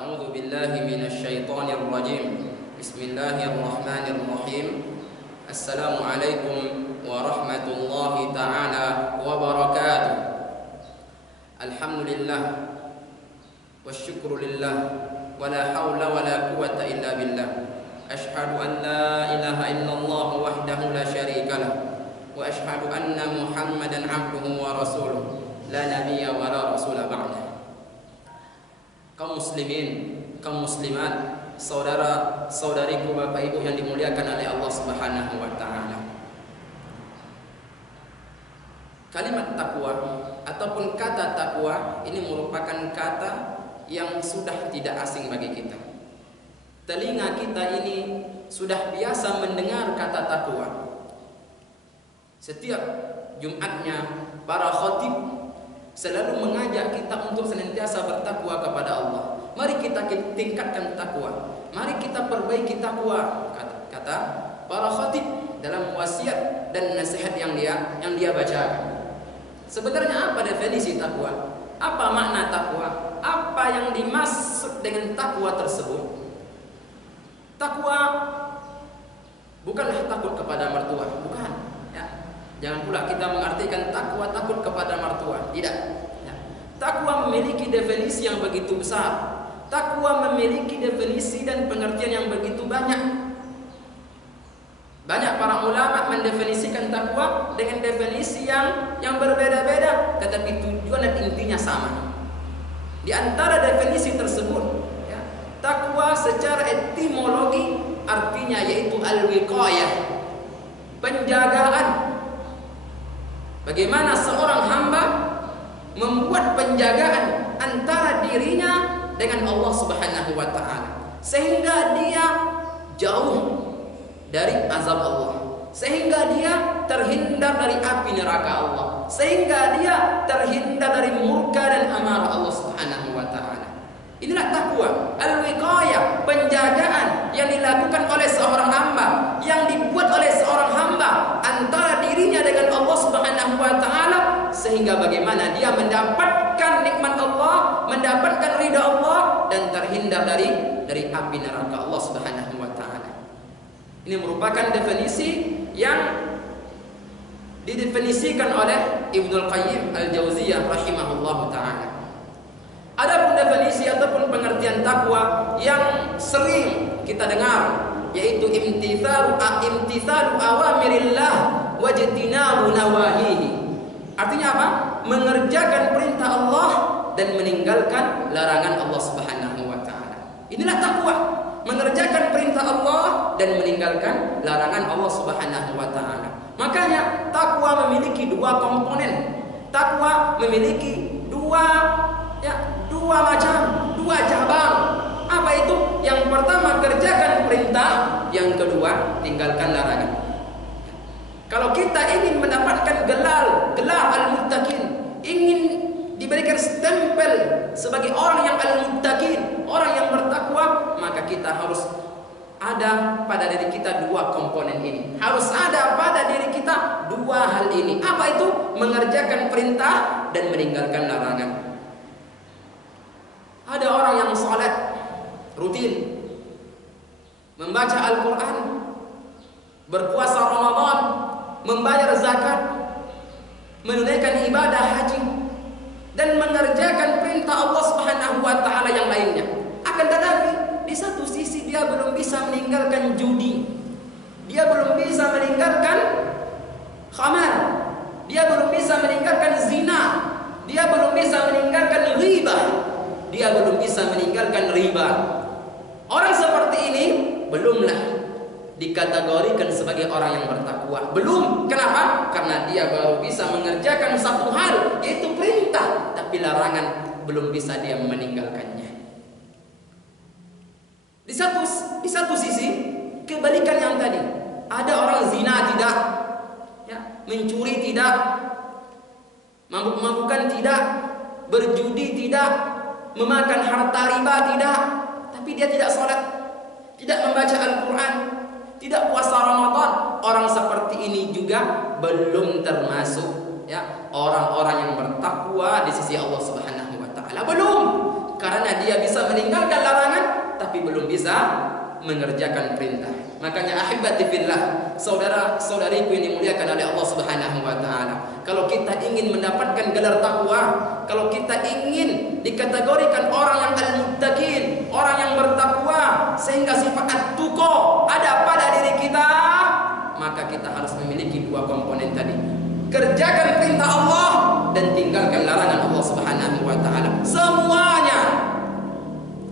A'udzu billahi minasyaitonir rajim. Bismillahirrahmanirrahim. Assalamualaikum warahmatullahi taala wabarakatuh. Alhamdulillah wasyukru lillah wala haula wala quwwata illa billah. Asyhadu an la ilaha illallah wahdahu la syarikalah wa asyhadu anna Muhammadan abduhu wa rasuluh la nabiyya wa la rasula ba'dah. Kaum muslimin, kaum muslimat, saudara-saudariku, Bapak Ibu yang dimuliakan oleh Allah Subhanahu wa taala. Kalimat takwa ataupun kata takwa ini merupakan kata yang sudah tidak asing bagi kita. Telinga kita ini sudah biasa mendengar kata takwa. Setiap Jumatnya para khatib selalu mengajak kita untuk senantiasa bertakwa kepada Allah. Mari kita tingkatkan takwa. Mari kita perbaiki takwa, kata para khatib dalam wasiat dan nasihat yang dia bacakan. Sebenarnya apa definisi takwa? Apa makna takwa? Apa yang dimaksud dengan takwa tersebut? Takwa bukanlah takut kepada mertua, bukan. Jangan pula kita mengartikan takwa takut kepada mertua. Tidak. Takwa memiliki definisi yang begitu besar. Takwa memiliki definisi dan pengertian yang begitu banyak. Banyak para ulama mendefinisikan takwa dengan definisi yang berbeda-beda, tetapi tujuan dan intinya sama. Di antara definisi tersebut, takwa secara etimologi artinya yaitu al-wiqayah, penjagaan. Bagaimana seorang hamba membuat penjagaan antara dirinya dengan Allah Subhanahu wa taala sehingga dia jauh dari azab Allah, sehingga dia terhindar dari api neraka Allah, sehingga dia terhindar dari murka dan amarah Allah Subhanahu wa taala. Inilah takwa, al-wiqayah, penjagaan yang dilakukan oleh seorang hamba, yang dibuat oleh seorang hamba antara dirinya dengan Allah Subhanahu wa taala sehingga bagaimana dia mendapatkan nikmat Allah, mendapatkan ridha Allah dan terhindar dari api neraka Allah Subhanahu wa taala. Ini merupakan definisi yang didefinisikan oleh Ibnul Qayyim Al-Jauziyah rahimahullahu taala. Adapun definisi ataupun pengertian takwa yang sering kita dengar yaitu imtithalu awamirillah wajtinabu nawahihi. Artinya apa? Mengerjakan perintah Allah dan meninggalkan larangan Allah Subhanahu wa taala. Inilah takwa, mengerjakan perintah Allah dan meninggalkan larangan Allah Subhanahu wa taala. Makanya takwa memiliki dua komponen. Takwa memiliki dua macam, dua cabang. Apa itu? Yang pertama kerjakan perintah, yang kedua tinggalkan larangan. Kalau kita ingin mendapatkan gelar al-muttaqin, ingin diberikan stempel sebagai orang yang al-muttaqin, orang yang bertakwa, maka kita harus ada pada diri kita dua komponen ini. Harus ada pada diri kita dua hal ini. Apa itu? Mengerjakan perintah dan meninggalkan larangan. Ada orang yang salat rutin, membaca Al-Quran, berpuasa Ramadan, membayar zakat, menunaikan ibadah haji, dan mengerjakan perintah Allah Subhanahu wa taala yang lainnya. Akan tetapi di satu sisi dia belum bisa meninggalkan judi, dia belum bisa meninggalkan khamar, dia belum bisa meninggalkan zina, dia belum bisa meninggalkan riba, dia belum bisa meninggalkan riba. Orang seperti ini belumlah dikategorikan sebagai orang yang bertakwa. Belum. Kenapa? Karena dia baru bisa mengerjakan satu hal, yaitu perintah, tapi larangan belum bisa dia meninggalkannya. Di satu sisi kebalikan yang tadi. Ada orang zina tidak, mencuri tidak, mabuk-mabukan tidak, berjudi tidak, memakan harta riba tidak, tapi dia tidak sholat, tidak membaca Al-Quran, tidak puasa Ramadan. Orang seperti ini juga belum termasuk orang-orang yang bertakwa di sisi Allah Subhanahu wa taala. Belum. Karena Makanya dia bisa meninggalkan larangan tapi belum bisa mengerjakan perintah. Makanya ahibati fillah, saudara-saudariku yang dimuliakan oleh Allah Subhanahu wa taala. Kalau kita ingin mendapatkan gelar takwa, kalau kita ingin dikategorikan orang yang al-muttaqin, orang yang bertakwa sehingga sifat at-tuqa ada pada diri kita, maka kita harus memiliki dua komponen tadi. Kerjakan perintah Allah dan tinggalkan larangan Allah Subhanahu wa taala. Semuanya.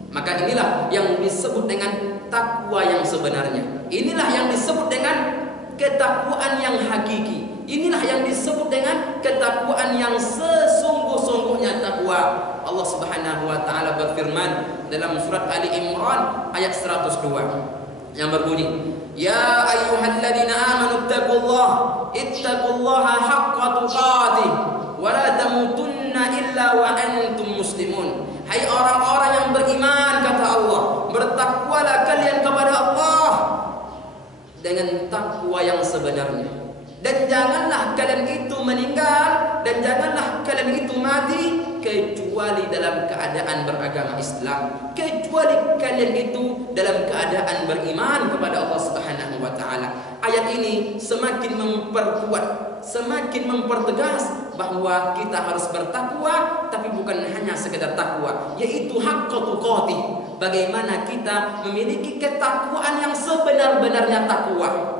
Maka inilah yang disebut dengan takwa yang sebenarnya. Inilah yang disebut dengan ketakwaan yang hakiki. Inilah yang disebut dengan ketakwaan yang sesungguh-sungguhnya takwa. Allah Subhanahu wa taala berfirman dalam surat Ali Imran ayat 102 yang berbunyi, "Ya ayyuhalladzina amanu ittaqullaha haqqa tuqatih wa la tamutunna illa wa antum muslimun." Hai orang-orang yang beriman, kata Allah, bertakwalah kalian kepada Allah dengan takwa yang sebenarnya. Dan janganlah kalian itu meninggal, dan janganlah kalian itu mati kecuali dalam keadaan beragama Islam, kecuali kalian itu dalam keadaan beriman kepada Allah Subhanahu wa taala. Ayat ini semakin memperkuat, semakin mempertegas bahwa kita harus bertakwa, tapi bukan hanya sekedar takwa, yaitu haqqa tuqatih. Bagaimana kita memiliki ketakwaan yang sebenar-benarnya takwa.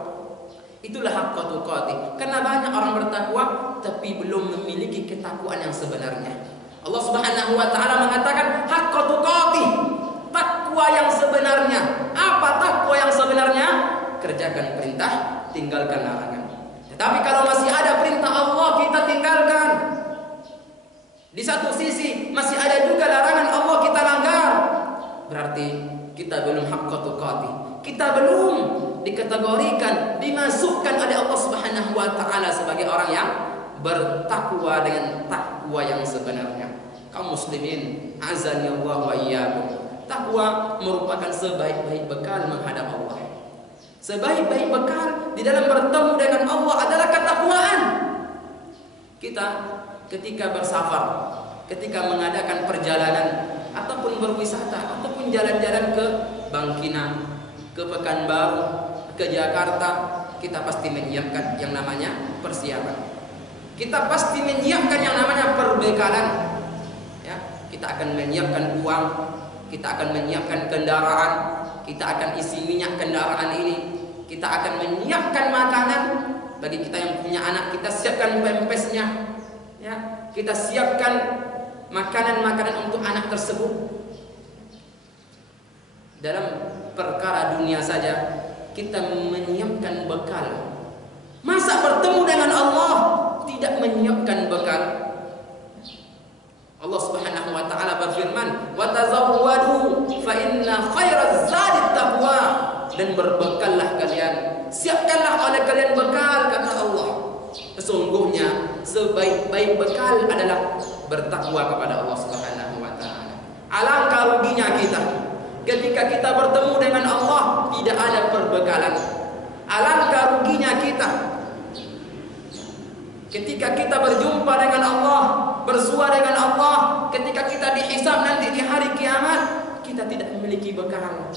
Itulah haqqa tuqatih. Karena banyak orang bertakwa tapi belum memiliki ketakwaan yang sebenarnya. Allah Subhanahu wa taala mengatakan haqqa tuqatih, takwa yang sebenarnya. Apa takwa yang sebenarnya? Kerjakan perintah, tinggalkan larangan. Tetapi kalau masih ada perintah Allah kita tinggalkan, di satu sisi masih ada juga larangan Allah kita langgar, berarti kita belum haqqa tuqatih. Kita belum dikategorikan, dimasukkan oleh Allah Subhanahu wa taala sebagai orang yang bertakwa dengan takwa yang sebenarnya. Kaum muslimin, azani Allah wa iyyakum. Takwa merupakan sebaik-baik bekal menghadap Allah. Sebaik-baik bekal di dalam bertemu dengan Allah adalah ketakwaan. Kita ketika bersafar, ketika mengadakan perjalanan ataupun berwisata ataupun jalan-jalan ke Bangkinang, ke Pekanbaru, ke Jakarta, kita pasti menyiapkan yang namanya persiapan. Kita pasti menyiapkan yang namanya perbekalan. Ya, kita akan menyiapkan uang, kita akan menyiapkan kendaraan, kita akan isi minyak kendaraan ini, kita akan menyiapkan makanan bagi kita yang punya anak, kita siapkan pempesnya, ya, kita siapkan makanan-makanan untuk anak tersebut. Dalam perkara dunia saja kita menyiapkan bekal. Masa bertemu dengan Allah tidak menyiapkan bekal? Allah Subhanahu wa taala berfirman, "Wa tazawwadu fa inna khairaz zadit taqwa." Dan berbekallah kalian, siapkanlah oleh kalian bekal, kata Allah. Sesungguhnya sebaik-baik bekal adalah bertakwa kepada Allah Subhanahu wa taala. Alangkah ruginya kita ketika kita bertemu dengan Allah tidak ada perbekalan. Alangkah ruginya kita ketika kita berjumpa dengan Allah, bersua dengan Allah, ketika kita dihisab nanti di hari kiamat, kita tidak memiliki bekal.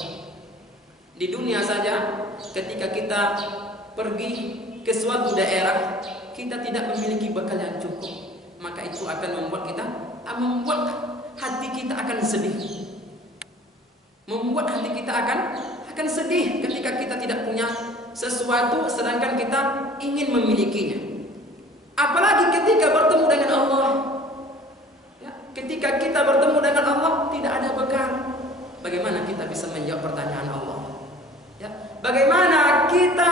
Di dunia saja, ketika kita pergi ke suatu daerah, kita tidak memiliki bekal yang cukup, maka itu akan membuat hati kita akan sedih. Membuat hati kita akan sedih ketika kita tidak punya sesuatu sedangkan kita ingin memilikinya. Apalagi ketika bertemu dengan Allah. Ya, ketika kita bertemu dengan Allah tidak ada bekal. Bagaimana kita bisa menjawab pertanyaan Allah? Ya, bagaimana kita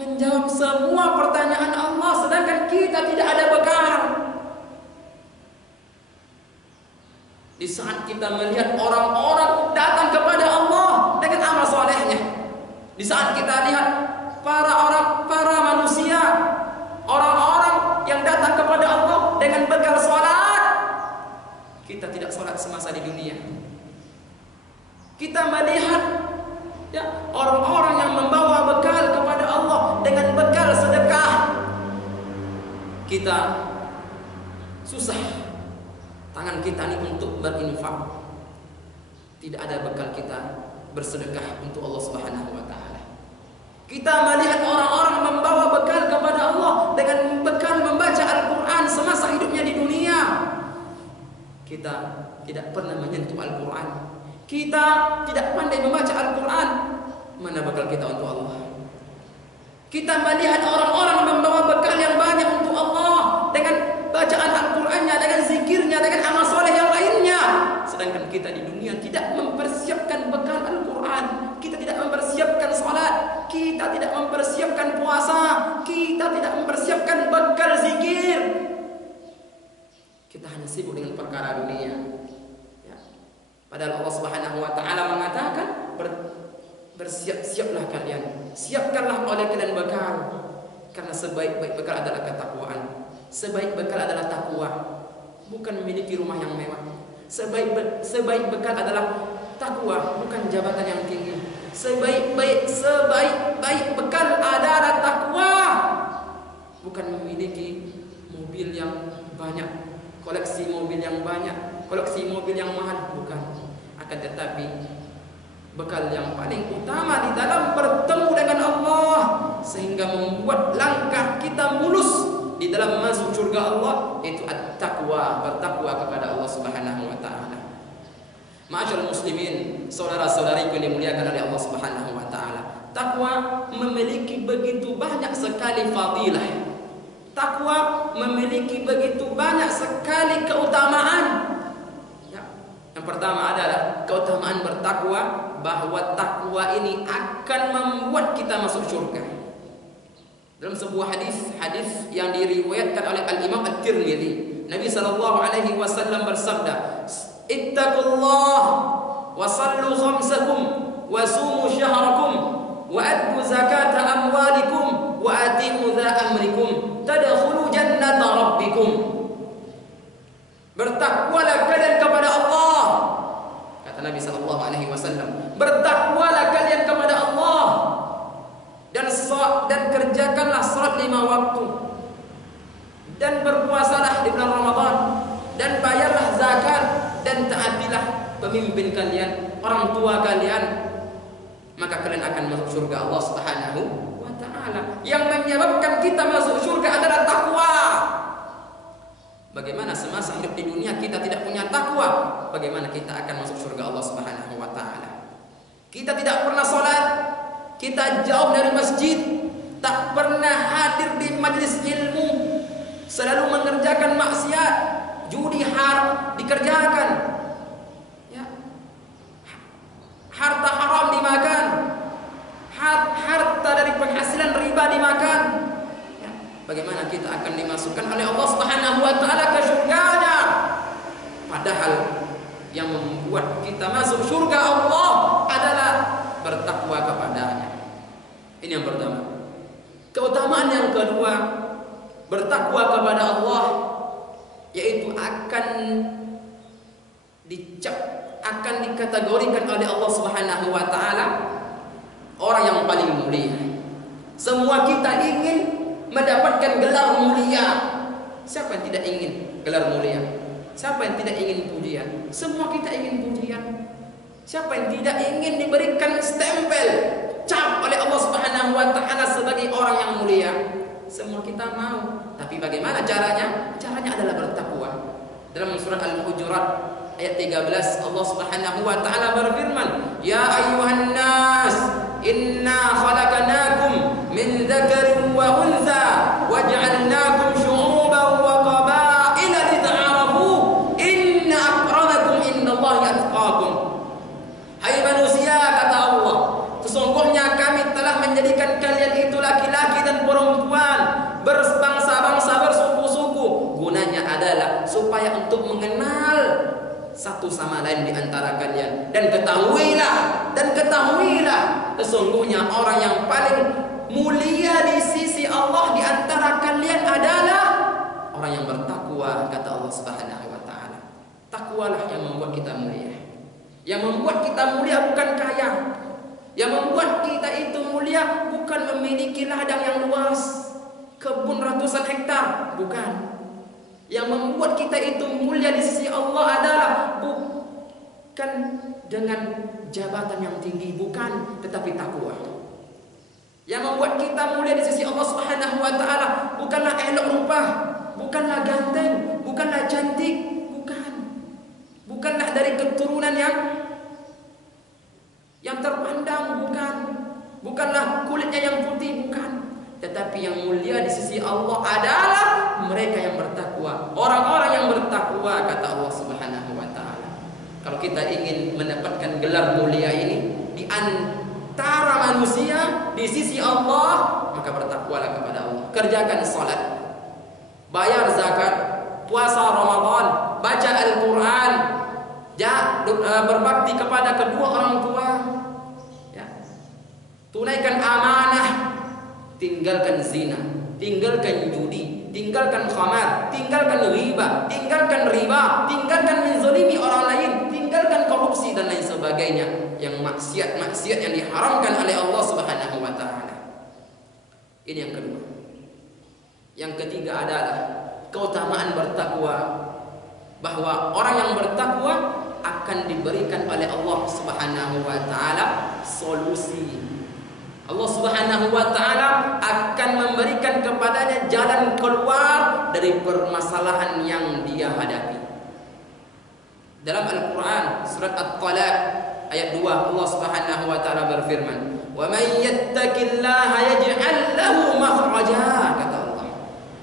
menjawab semua pertanyaan Allah sedangkan kita tidak ada bekal? Di saat kita melihat orang-orang datang kepada Allah dengan amal solehnya, di saat kita lihat para manusia, orang-orang yang datang kepada Allah dengan bekal sholat, kita tidak sholat semasa di dunia. Kita melihat ya, orang-orang yang membawa bekal kepada Allah dengan bekal sedekah, kita susah tangan kita ini untuk berinfak. tidak ada bekal kita bersedekah untuk Allah Subhanahu wa taala. Kita melihat orang-orang membawa bekal kepada Allah dengan bekal membaca Al-Qur'an semasa hidupnya di dunia. Kita tidak pernah menyentuh Al-Qur'an. Kita tidak pandai membaca Al-Qur'an. Mana bekal kita untuk Allah? Kita melihat orang-orang membawa bekal yang banyak untuk Allah dengan bacaan Al-Qur'annya, dengan zikirnya, dengan amal soleh yang lainnya. Sedangkan kita di dunia tidak mempersiapkan bekal Al-Qur'an. Kita tidak mempersiapkan salat, kita tidak mempersiapkan puasa, kita tidak mempersiapkan bekal zikir. Kita hanya sibuk dengan perkara dunia. Ya. Padahal Allah Subhanahu wa taala mengatakan, bersiap-siaplah kalian, siapkanlah oleh kalian bekal, karena sebaik-baik bekal adalah ketakwaan. Sebaik bekal adalah takwa, bukan memiliki rumah yang mewah. Sebaik bekal adalah takwa, bukan jabatan yang tinggi. Sebaik-baik bekal adalah takwa, bukan memiliki mobil yang banyak, koleksi mobil yang banyak, koleksi mobil yang mahal, bukan. Akan tetapi bekal yang paling utama di dalam bertemu dengan Allah, sehingga membuat langkah kita mulus di dalam masuk surga Allah, itu at-taqwa, bertakwa kepada Allah Subhanahu wa taala. Ma'asyiral muslimin, saudara-saudariku yang dimuliakan oleh Allah Subhanahu wa taala, takwa memiliki begitu banyak sekali fadilah. Takwa memiliki begitu banyak sekali keutamaan. Ya. Yang pertama adalah keutamaan bertakwa, bahwa takwa ini akan membuat kita masuk surga. Dalam sebuah hadis yang diriwayatkan oleh Al-Imam At-Tirmidzi, Nabi sallallahu alaihi wasallam bersabda, "Ittaqullah wa sallu khamsakum wa sumu syahrakum wa addu zakata amwalikum wa atimu dha amrikum tadkhulu jannata rabbikum." Bertakwalah kalian kepada Allah, kata Nabi sallallahu alaihi wasallam. Bertakwalah kalian kepada Allah, dan kerjakanlah salat 5 waktu, dan berpuasalah di bulan Ramadan, dan bayarlah zakat, dan taatilah pemimpin kalian, orang tua kalian, maka kalian akan masuk surga Allah Subhanahu wa taala. Yang menyebabkan kita masuk surga adalah takwa. Bagaimana semasa hidup di dunia kita tidak punya takwa, bagaimana kita akan masuk surga Allah Subhanahu wa taala? Kita tidak pernah salat, kita jauh dari masjid, tak pernah hadir di majelis ilmu, selalu mengerjakan maksiat, judi haram dikerjakan, ya. Harta haram dimakan, harta dari penghasilan riba dimakan. Ya. Bagaimana kita akan dimasukkan oleh Allah Subhanahu wa taala ke surganya? Padahal yang membuat kita masuk surga Allah adalah bertakwa kepadanya. Ini yang pertama. Keutamaan yang kedua, bertakwa kepada Allah, yaitu akan dikategorikan oleh Allah Subhanahu wa taala orang yang paling mulia. Semua kita ingin mendapatkan gelar mulia. Siapa yang tidak ingin gelar mulia? Siapa yang tidak ingin pujian? Semua kita ingin pujian. Siapa yang tidak ingin diberikan stempel, cap oleh Allah Subhanahu wa taala sebagai orang yang mulia? Semua kita mau. Tapi bagaimana caranya? Caranya adalah bertakwa. Dalam surat Al-Hujurat ayat 13, Allah Subhanahu wa taala berfirman, "Ya ayyuhan nas, inna khalaqnakum min dzakarin wa untha waj'alnakum syu'uban wa qabaila lita'arafu, inna akramakum indallahi atqakum." Hai manusia, kata Allah, sesungguhnya kami telah menjadikan kalian itu laki-laki dan perempuan, berbangsa-bangsa, bersuku-suku. Gunanya adalah supaya untuk mengenal satu sama lain di antara kalian. Dan ketahuilah, sesungguhnya orang yang paling mulia di sisi Allah di antara kalian adalah orang yang bertakwa, kata Allah Subhanahu wa taala. Takwalah yang membuat kita mulia. Yang membuat kita mulia bukan kaya. Yang membuat kita itu mulia bukan memiliki ladang yang luas, kebun ratusan hektar, bukan. Yang membuat kita itu mulia di sisi Allah adalah bukan dengan jabatan yang tinggi, bukan, tetapi takwa. Yang membuat kita mulia di sisi Allah Subhanahu wa taala bukanlah elok rupa, bukanlah ganteng, bukanlah cantik, bukanlah dari keturunan yang terpandang, bukanlah kulitnya yang putih, bukan. Tetapi yang mulia di sisi Allah adalah mereka yang bertakwa, orang-orang yang bertakwa, kata Allah Subhanahu wa taala. Kalau kita ingin mendapatkan gelar mulia ini di antara manusia di sisi Allah, maka bertakwalah kepada Allah. Kerjakan salat, bayar zakat, puasa Ramadan, baca Al-Qur'an, berbakti kepada kedua orang tua, ya. Tunaikan amanah, tinggalkan zina, tinggalkan judi, tinggalkan khamar, tinggalkan riba, tinggalkan menzalimi orang lain, tinggalkan korupsi dan lain sebagainya, yang maksiat-maksiat yang diharamkan oleh Allah Subhanahu wa taala. Ini yang kedua. Yang ketiga adalah keutamaan bertakwa, bahwa orang yang bertakwa akan diberikan oleh Allah Subhanahu wa taala solusi. Allah Subhanahu wa taala akan memberikan kepadanya jalan keluar dari permasalahan yang dia hadapi. Dalam Al-Qur'an surat At-Talaq ayat 2, Allah Subhanahu wa taala berfirman, "Wa may yattaqillaha yaj'al lahu makhraja," kata Allah.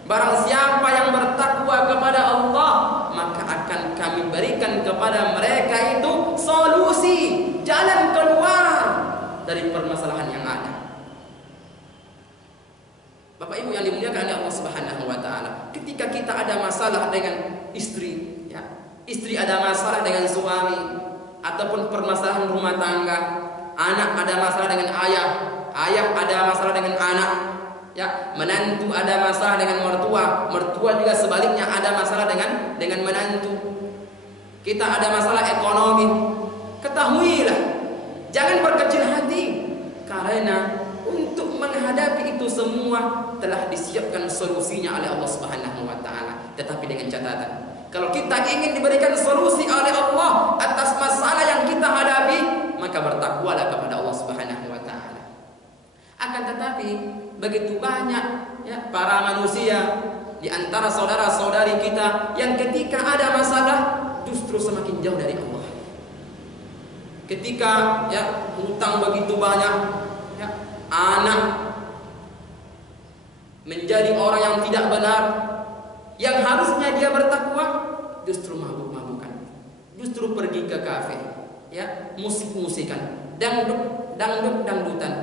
Barang siapa yang bertakwa kepada Allah, maka akan kami berikan kepada mereka itu solusi, jalan keluar dari permasalahan yang ada. Bapak Ibu yang dimuliakan oleh Allah Subhanahu wa taala, ketika kita ada masalah dengan istri, ya, istri ada masalah dengan suami, ataupun permasalahan rumah tangga, anak ada masalah dengan ayah, ayah ada masalah dengan anak, ya, menantu ada masalah dengan mertua, mertua juga sebaliknya ada masalah dengan menantu. Kita ada masalah ekonomi, ketahuilah, jangan berkecil hati, karena untuk menghadapi itu semua telah disiapkan solusinya oleh Allah Subhanahu wa taala. Tetapi dengan catatan, kalau kita ingin diberikan solusi oleh Allah atas masalah yang kita hadapi, maka bertakwalah kepada Allah Subhanahu wa taala. Akan tetapi begitu banyak, ya, para manusia di antara saudara-saudari kita yang ketika ada masalah justru semakin jauh dari Allah. Ketika, ya, hutang begitu banyak, ya, anak menjadi orang yang tidak benar, yang harusnya dia bertakwa justru mabuk-mabukan, justru pergi ke kafe, ya, musik-musikan, dangdutan.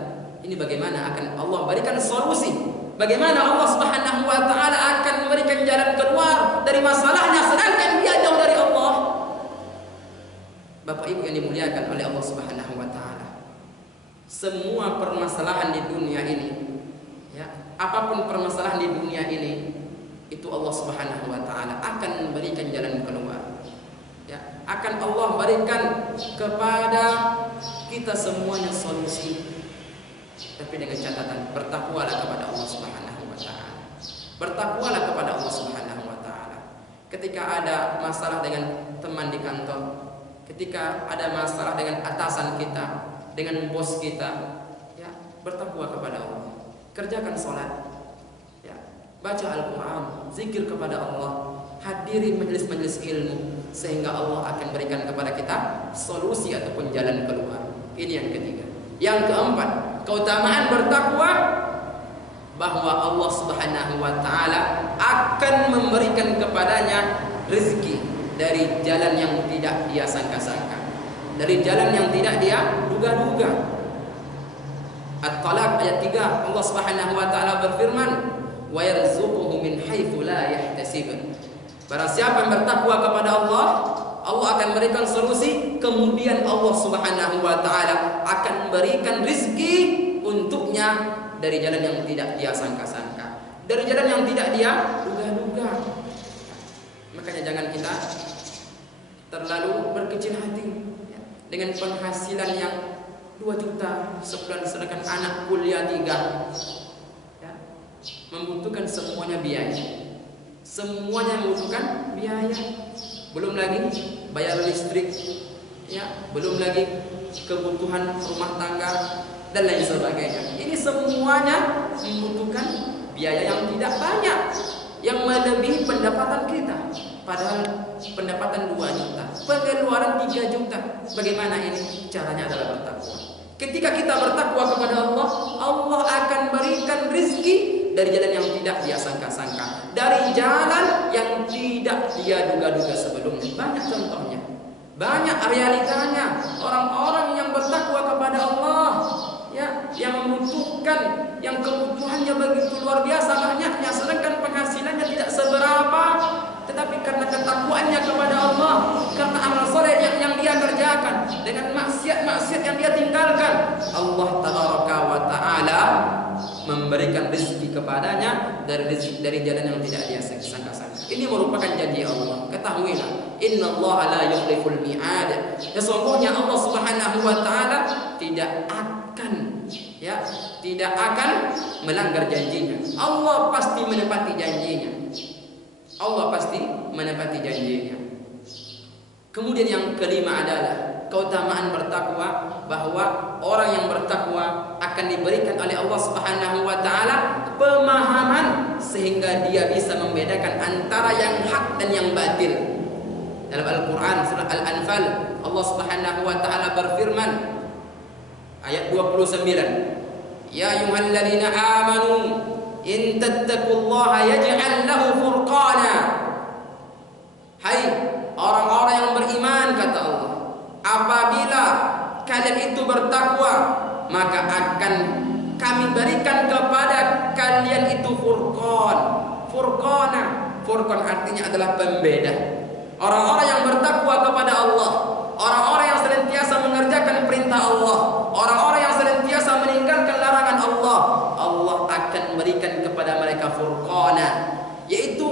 Ini bagaimana akan Allah berikan solusi? Bagaimana Allah Subhanahu wa taala akan memberikan jalan keluar dari masalahnya sedangkan dia jauh dari Allah? Bapak Ibu yang dimuliakan oleh Allah Subhanahu wa taala, semua permasalahan di dunia ini, ya, apapun permasalahan di dunia ini, itu Allah Subhanahu wa taala akan memberikan jalan keluar. Ya, akan Allah berikan kepada kita semuanya solusi. Tapi dengan catatan, bertakwalah kepada Allah Subhanahu wa taala. Bertakwalah kepada Allah Subhanahu wa taala. Ketika ada masalah dengan teman di kantor, ketika ada masalah dengan atasan kita, dengan bos kita, ya, bertakwa kepada Allah. Kerjakan salat, ya, baca Al-Qur'an, zikir kepada Allah, hadiri majelis-majelis ilmu, sehingga Allah akan berikan kepada kita solusi ataupun jalan keluar. Ini yang ketiga. Yang keempat, keutamaan bertakwa, bahwa Allah Subhanahu wa taala akan memberikan kepadanya rezeki dari jalan yang tidak dia sangka-sangka, dari jalan yang tidak dia duga-duga. At-Talaq ayat 3, Allah Subhanahu wa taala berfirman, "Wa yarzuquhu min haitsu la yahtasib." Barang siapa yang bertakwa kepada Allah, Allah akan berikan solusi, kemudian Allah Subhanahu wa taala akan berikan rezeki untuknya dari jalan yang tidak dia sangka-sangka, dari jalan yang tidak dia duga-duga. Makanya jangan kita terlalu berkecil hati, ya, dengan penghasilan yang 2 juta sebulan, sedangkan anak kuliah 3, ya, membutuhkan semuanya biaya. Semuanya membutuhkan biaya. Belum lagi bayar listrik, ya, belum lagi kebutuhan rumah tangga dan lain sebagainya. Ini semuanya membutuhkan biaya yang tidak banyak, yang melebihi pendapatan kita. Padahal pendapatan 2 juta, pengeluaran 3 juta. Bagaimana ini? Caranya adalah bertakwa. Ketika kita bertakwa kepada Allah, Allah akan berikan rezeki dari jalan yang tidak dia sangka-sangka, dari jalan yang tidak dia duga-duga sebelumnya. Banyak contohnya, banyak realitanya. Orang-orang yang bertakwa kepada Allah, ya, yang membutuhkan, yang kebutuhannya begitu luar biasa banyaknya, sedangkan penghasilannya tidak seberapa, tetapi karena ketakwaannya kepada Allah, karena amal soleh yang dia kerjakan, dengan maksiat-maksiat yang dia tinggalkan, Allah Tabaraka wa Ta'ala memberikan rezeki kepadanya dari jalan yang tidak dia sangka-sangka. Ini merupakan janji Allah. Ketahuilah, Inna Allah la yukhliful mi'ad. Sesungguhnya Allah Subhanahu wa Ta'ala tidak akan melanggar janjinya. Allah pasti menepati janjinya. Allah pasti menepati janjinya. Kemudian yang kelima adalah keutamaan bertakwa, bahwa orang yang bertakwa akan diberikan oleh Allah Subhanahu wa Ta'ala pemahaman sehingga dia bisa membedakan antara yang hak dan yang batil. Dalam Al-Quran surah Al-Anfal, Allah Subhanahu wa Ta'ala berfirman ayat 29, Ya ayyuhalladzina amanu in tattaqullaha yaj'al lahu furqana. Hai orang-orang yang beriman, kata Allah, apabila kalian itu bertakwa, maka akan kami berikan kepada kalian itu furqan. Furqan artinya adalah pembeda. Orang-orang yang bertakwa kepada Allah, orang-orang yang senantiasa mengerjakan perintah Allah, orang-orang yang senantiasa meninggalkan larangan Allah, Allah akan berikan kepada mereka furqana, yaitu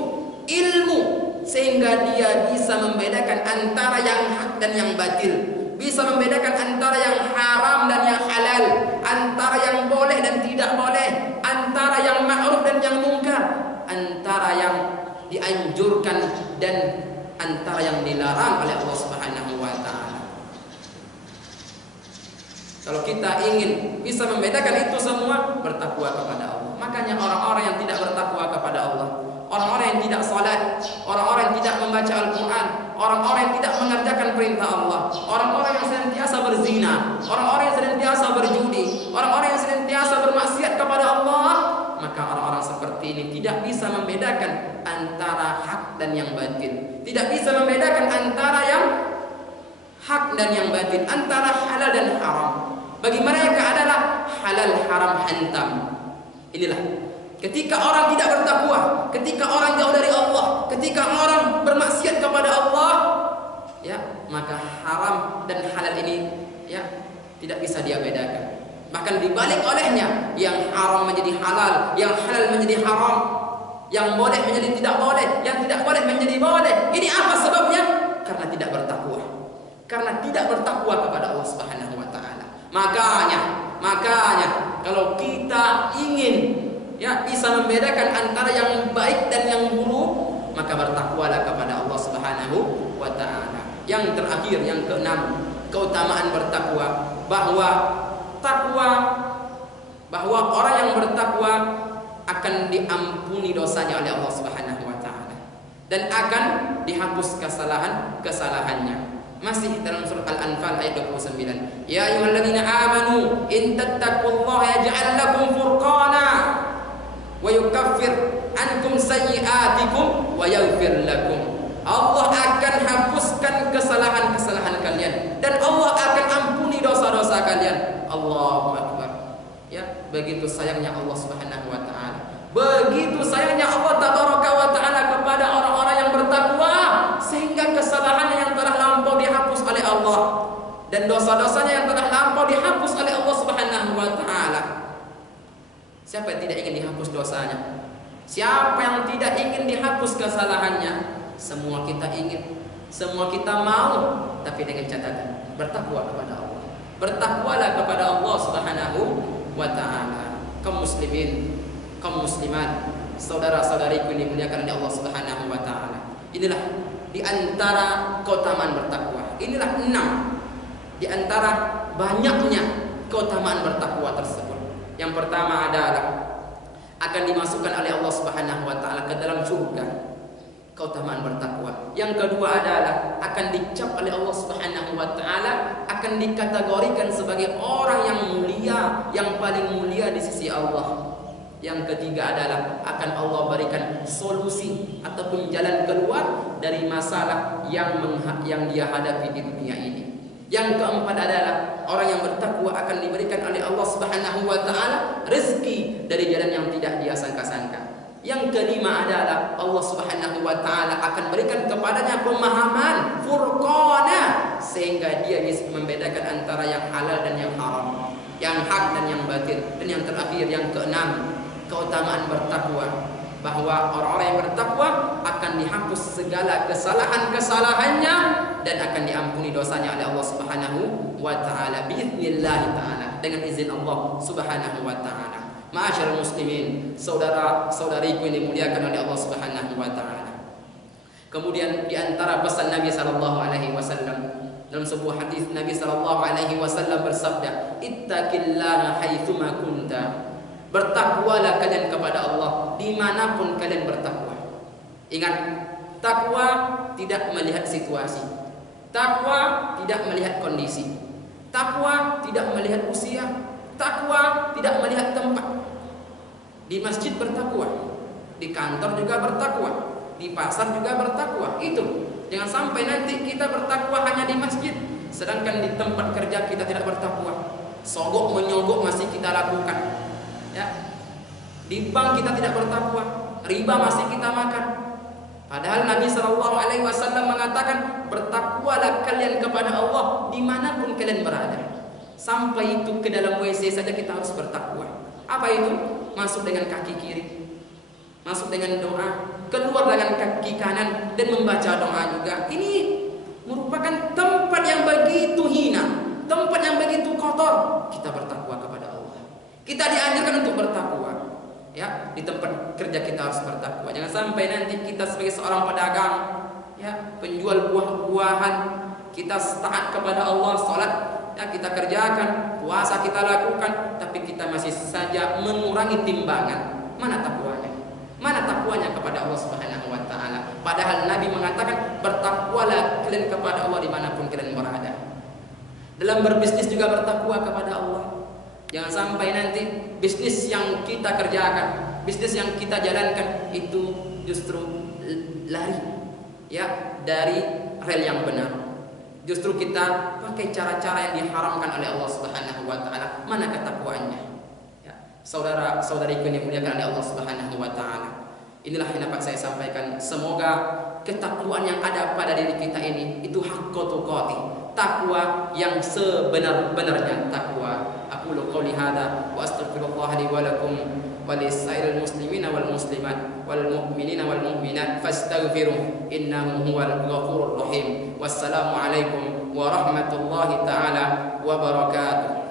ilmu, sehingga dia bisa membedakan antara yang hak dan yang batil, bisa membedakan antara yang haram dan yang halal, antara yang boleh dan tidak boleh, antara yang ma'ruf dan yang mungkar, antara yang dianjurkan dan antara yang dilarang oleh Allah Subhanahu wa Ta'ala. Kalau kita ingin bisa membedakan itu semua, bertakwa kepada Allah. Makanya orang-orang yang tidak bertakwa kepada Allah, orang-orang yang tidak salat, orang-orang yang tidak membaca Al-Quran, orang-orang yang tidak mengerjakan perintah Allah, orang-orang yang senantiasa berzina, orang-orang yang senantiasa berjudi, orang-orang yang senantiasa bermaksiat kepada Allah, maka orang-orang seperti ini tidak bisa membedakan antara hak dan yang batil, tidak bisa membedakan antara yang hak dan yang batil, antara halal dan haram. Bagi mereka adalah halal haram hantam. Inilah ketika orang tidak bertakwa, ketika orang jauh dari Allah, ketika orang bermaksiat kepada Allah, ya, maka haram dan halal ini, ya, tidak bisa dia bedakan. Bahkan dibalik olehnya, yang haram menjadi halal, yang halal menjadi haram, yang boleh menjadi tidak boleh, yang tidak boleh menjadi boleh. Ini apa sebabnya? Karena tidak bertakwa. Karena tidak bertakwa kepada Allah Subhanahu wa Ta'ala. Makanya kalau kita ingin, ya, bisa membedakan antara yang baik dan yang buruk, maka bertakwalah kepada Allah Subhanahu wa Ta'ala. Yang terakhir, yang keenam, keutamaan bertakwa, bahwa orang yang bertakwa akan diampuni dosanya oleh Allah Subhanahu wa Ta'ala dan akan dihapus kesalahannya. Masih dalam surah Al-Anfal ayat 29. Ya ayyuhalladzina amanu in tattaqullaha yaj'al lakum furqana wa yukaffir ankum sayyi'atikum wa yaghfir lakum. Allah akan hapuskan kesalahan-kesalahan kalian dan Allah akan ampuni dosa-dosa kalian. Allahu Akbar. Ya, begitu sayangnya Allah Subhanahu wa Ta'ala. Begitu sayangnya Allah Tabaraka wa Ta'ala kepada orang-orang yang bertakwa, sehingga kesalahannya yang telah lampau dihapus oleh Allah dan dosa-dosanya yang telah lampau dihapus oleh Allah Subhanahu wa Ta'ala. Siapa yang tidak ingin dihapus dosanya? Siapa yang tidak ingin dihapus kesalahannya? Semua kita ingin, semua kita mau, tapi dengan catatan bertakwa kepada Allah. Bertakwalah kepada Allah Subhanahu wa Ta'ala. Kaum muslimin, kaum muslimat, saudara-saudariku yang dimuliakan oleh Allah Subhanahu wa Ta'ala. Inilah di antara keutamaan bertakwa. Inilah 6 di antara banyaknya keutamaan bertakwa tersebut. Yang pertama adalah akan dimasukkan oleh Allah Subhanahu wa taala ke dalam surga. Keutamaan bertakwa. Yang kedua adalah akan dicap oleh Allah Subhanahu wa taala, akan dikategorikan sebagai orang yang mulia, yang paling mulia di sisi Allah. Yang ketiga adalah akan Allah berikan solusi ataupun jalan keluar dari masalah yang dia hadapi di dunia ini. Yang keempat adalah orang yang bertakwa akan diberikan oleh Allah Subhanahu wa taala rezeki dari jalan yang tidak dia sangka-sangka. Yang kelima adalah Allah Subhanahu wa taala akan berikan kepadanya pemahaman furqana sehingga dia bisa membedakan antara yang halal dan yang haram, yang hak dan yang batil. Dan yang terakhir, yang keenam, keutamaan bertakwa, bahwa orang-orang yang bertakwa akan dihapus segala kesalahan-kesalahannya dan akan diampuni dosanya oleh Allah Subhanahu wa taala biiznillah taala, dengan izin Allah Subhanahu wa taala. Ma'asyiral muslimin, saudara-saudariku yang dimuliakan oleh Allah Subhanahu wa taala. Kemudian di antara pesan Nabi sallallahu alaihi wasallam, dalam sebuah hadis Nabi sallallahu alaihi wasallam bersabda, "Ittaqillaha haitsuma kunta." Bertakwalah kalian kepada Allah dimanapun kalian bertakwa. Ingat, takwa tidak melihat situasi, takwa tidak melihat kondisi, takwa tidak melihat usia, takwa tidak melihat tempat. Di masjid bertakwa, di kantor juga bertakwa, di pasar juga bertakwa. Itu jangan sampai nanti kita bertakwa hanya di masjid, sedangkan di tempat kerja kita tidak bertakwa. Sogok menyogok masih kita lakukan, ya. Di bank kita tidak bertakwa, riba masih kita makan. Padahal Nabi Shallallahu Alaihi Wasallam mengatakan, bertakwalah kalian kepada Allah dimanapun kalian berada. Sampai itu ke dalam WC saja kita harus bertakwa. Apa itu? Masuk dengan kaki kiri, masuk dengan doa, keluar dengan kaki kanan dan membaca doa juga. Ini merupakan tempat yang begitu hina, tempat yang begitu kotor. Kita bertakwa kepada Allah. Kita dianjurkan untuk bertakwa. Ya, di tempat kerja kita harus bertakwa. Jangan sampai nanti kita sebagai seorang pedagang, ya, penjual buah-buahan, kita taat kepada Allah, salat ya kita kerjakan, puasa kita lakukan, tapi kita masih saja mengurangi timbangan. Mana takwanya? Mana takwanya kepada Allah Subhanahu wa taala? Padahal Nabi mengatakan, bertakwalah kalian kepada Allah dimanapun kalian berada. Dalam berbisnis juga bertakwa kepada Allah. Jangan sampai nanti bisnis yang kita kerjakan, bisnis yang kita jalankan itu justru lari ya dari rel yang benar. Justru kita pakai cara-cara yang diharamkan oleh Allah Subhanahu wa taala. Mana ketakwaannya? Ya, saudara-saudariku yang dimuliakan oleh Allah Subhanahu wa taala. Inilah yang dapat saya sampaikan. Semoga ketakwaan yang ada pada diri kita ini itu haqqo tuqati, takwa yang sebenar-benarnya takwa. Aqulu qouli hadza wa astaghfirullah li wa lakum wa lisairil muslimina wal muslimat wal mu'minina wal mu'minat fastaghfiruh innahu huwal ghafurur rahim. Wassalamu alaikum warahmatullahi taala wabarakatuh.